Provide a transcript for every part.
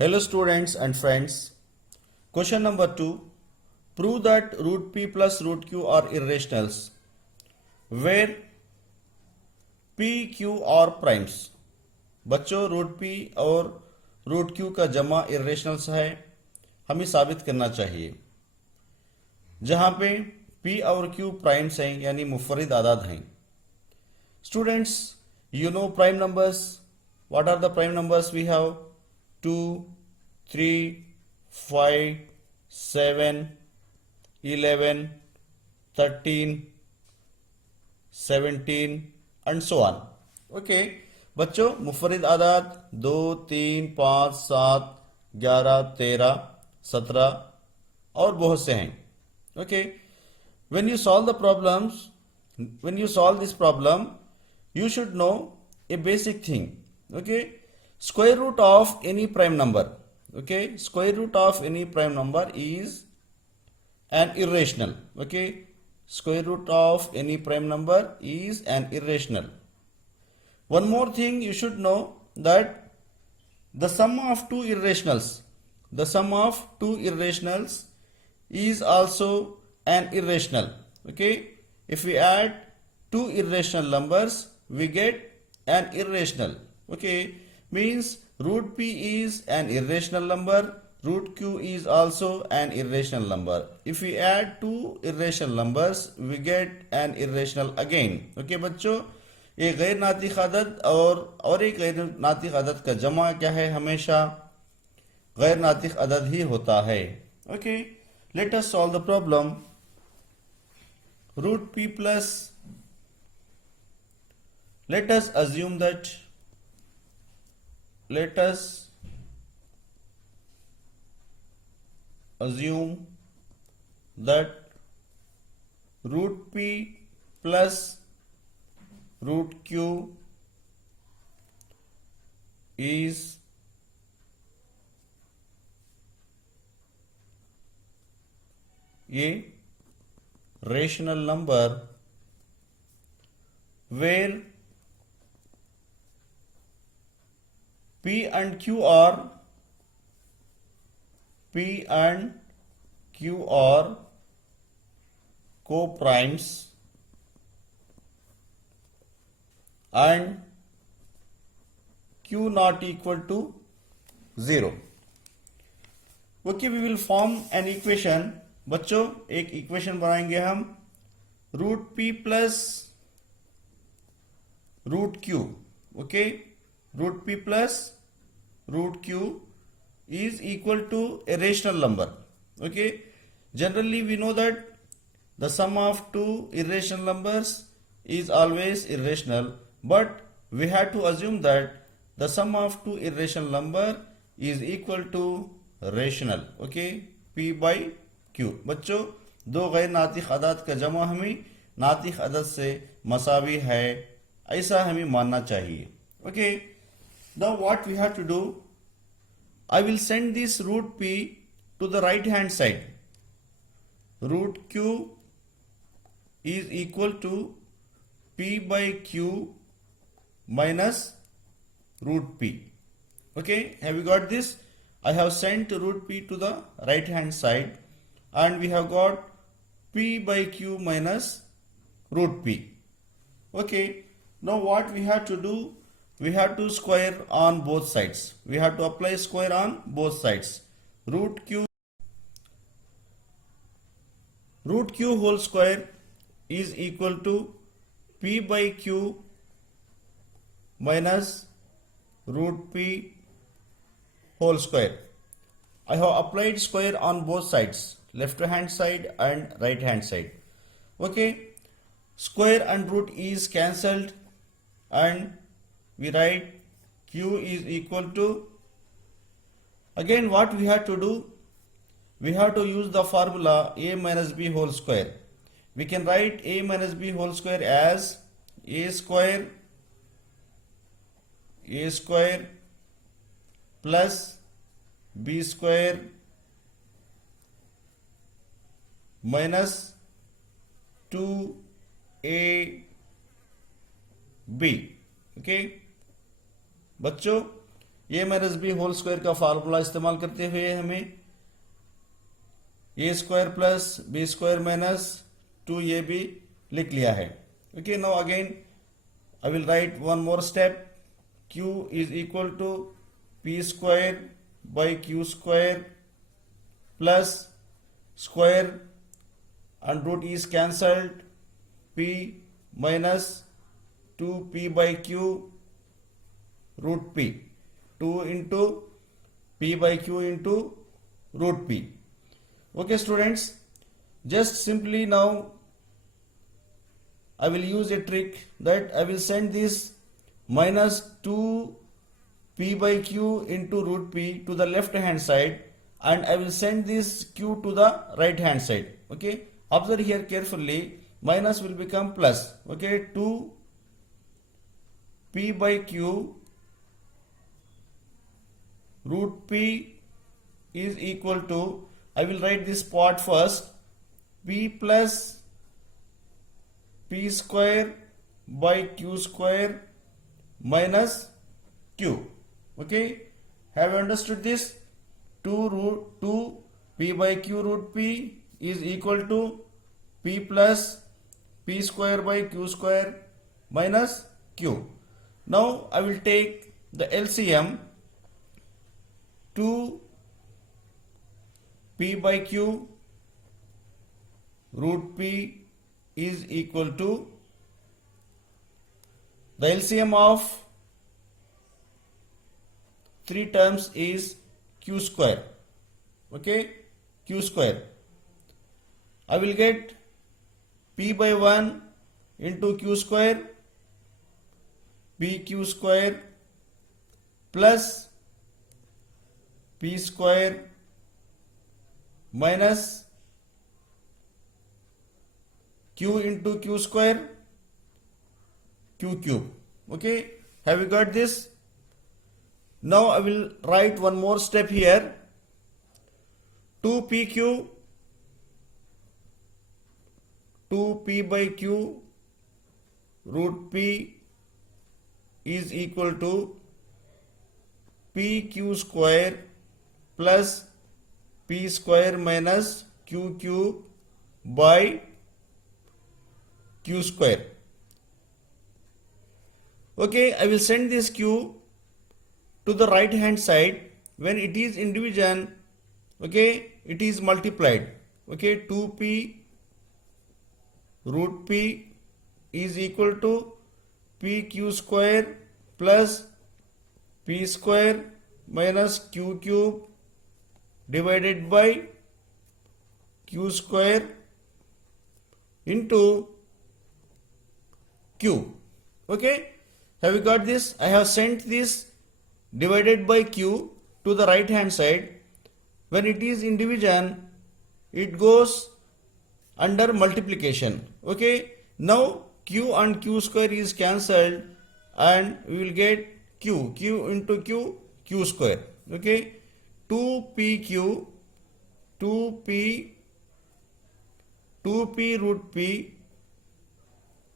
Hello students and friends. Question number 2. Prove that root p plus root q are irrationals where p, q are primes. बच्चों root p और root q का जमा irrationals है, हमें साबित करना चाहिए। जहां पे p और q प्राइम्स हैं यानी मुफर्रिद आदाद हैं। Students, you know prime numbers. What are the prime numbers we have? 2, 3, 5, 7, 11, 13, 17 and so on. Okay. बच्चों मुफर्रिद आदाद 2, 3, 5, 7, 11, 13, 17 और बहुत से हैं. Okay. When you solve the problems, when you solve this problem, you should know a basic thing. Okay. Square root of any prime number. Okay. Square root of any prime number is an irrational. Okay. Square root of any prime number is an irrational. One more thing you should know, that the sum of two irrationals, the sum of two irrationals is also an irrational. Okay. If we add two irrational numbers, we get an irrational. Okay. Means root p is an irrational number, root q is also an irrational number. If we add two irrational numbers, we get an irrational again. Okay बच्चों, एक गैर नातिक अदद और एक गैर नातिक अदद का जमा क्या है, हमेशा गैर नातिक अदद ही होता है. Okay, let us solve the problem. Root p plus, let us assume that root p plus root q is a rational number where p and q are co-primes and q not equal to 0. Okay, we will form an equation. बच्चों एक equation बनाएंगे हम, root p plus root q. Okay, root p plus root q is equal to a rational number. Okay, generally we know that the sum of two irrational numbers is always irrational, but we have to assume that the sum of two irrational number is equal to rational. Okay, p by q. बच्चों दो गैर नातिक अदाद का जमा हमें नातिक अदद से मसावी है, ऐसा हमें मानना चाहिए. Okay, now what we have to do, I will send this root p to the right hand side. Root q is equal to p by q minus root p. Okay, have you got this? I have sent root p to the right hand side and we have got p by q minus root p. Okay, now what we have to do, we have to square on both sides. We have to apply square on both sides. Root q whole square is equal to p by q minus root p whole square. I have applied square on both sides, left hand side and right hand side. Okay, square and root is cancelled and we write q is equal to, again what we have to do, we have to use the formula a minus b whole square. We can write a minus b whole square as a square plus b square minus 2ab. Okay बच्चों, a minus b whole square का formula इस्तेमाल करते हुए हमें a square plus b square minus 2ab लिख लिया है. Okay, now again I will write one more step. Q is equal to p square by q square plus square and root is cancelled, p minus 2p by q root p, 2 into p by q into root p. Okay students, just simply now I will use a trick that I will send this minus 2p by q into root p to the left hand side and I will send this q to the right hand side. Okay, observe here carefully, minus will become plus. Okay, 2p by q root p is equal to, I will write this part first, p plus p square by q square minus q. Okay, have you understood this? 2 p by q root p is equal to p plus p square by q square minus q. Now I will take the LCM. 2 p by q root p is equal to, the LCM of three terms is q square. Okay, q square. I will get p by 1 into q square, pq square plus p square minus q into q square, q cube. Okay, have you got this? Now I will write one more step here. 2pq, 2p by q root p is equal to pq square plus p square minus q cube by q square. Okay, I will send this q to the right hand side. When it is in division, okay, it is multiplied. Okay, 2p root p is equal to pq square plus p square minus q cube divided by q square into q. Okay, have you got this? I have sent this divided by q to the right hand side. When it is in division, it goes under multiplication. Okay, now q and q square is cancelled and we will get q into q square. Okay, 2pq 2p root p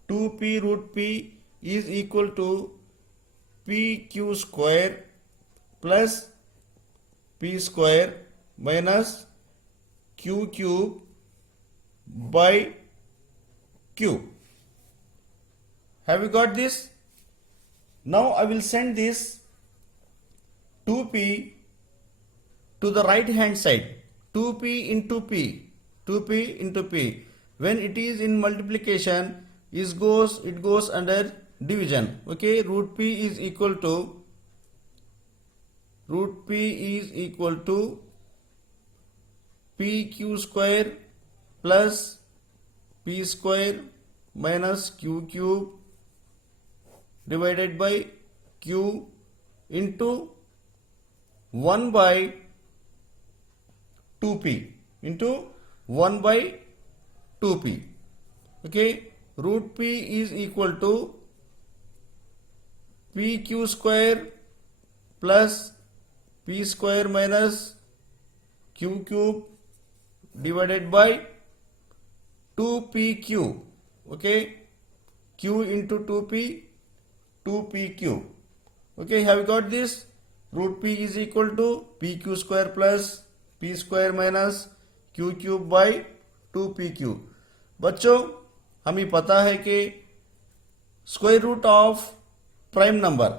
2p root p is equal to pq square plus p square minus q cube by q. Have you got this? Now I will send this 2p to the right hand side. 2p into p, 2p into p. When it is in multiplication, it goes under division. Okay, root p is equal to pq square plus p square minus q cube divided by q into 1 by 2p into 1 by 2p. Okay, root p is equal to pq square plus p square minus q cube divided by 2pq. Okay, q into 2p, 2pq. Okay, have you got this? root p is equal to pq square plus p square minus q cube by 2pq। बच्चों हमें पता है कि square root of prime number,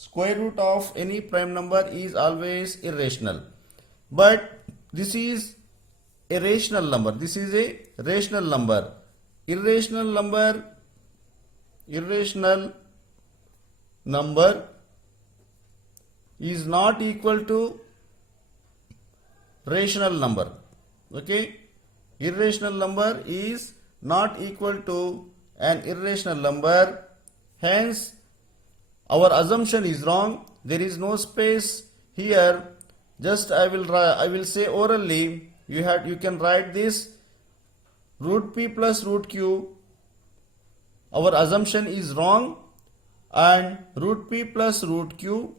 square root of any prime number is always irrational, but this is a rational number, this is a rational number, irrational number is not equal to rational number, okay? Irrational number is not equal to an irrational number, hence our assumption is wrong. There is no space here. Just I will say orally. You can write this root p plus root q. Our assumption is wrong, and root p plus root q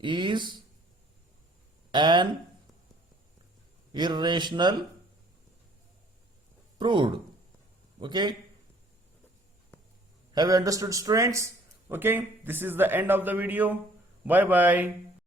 is an irrational proved. Okay. Have you understood, students? Okay, this is the end of the video. Bye bye.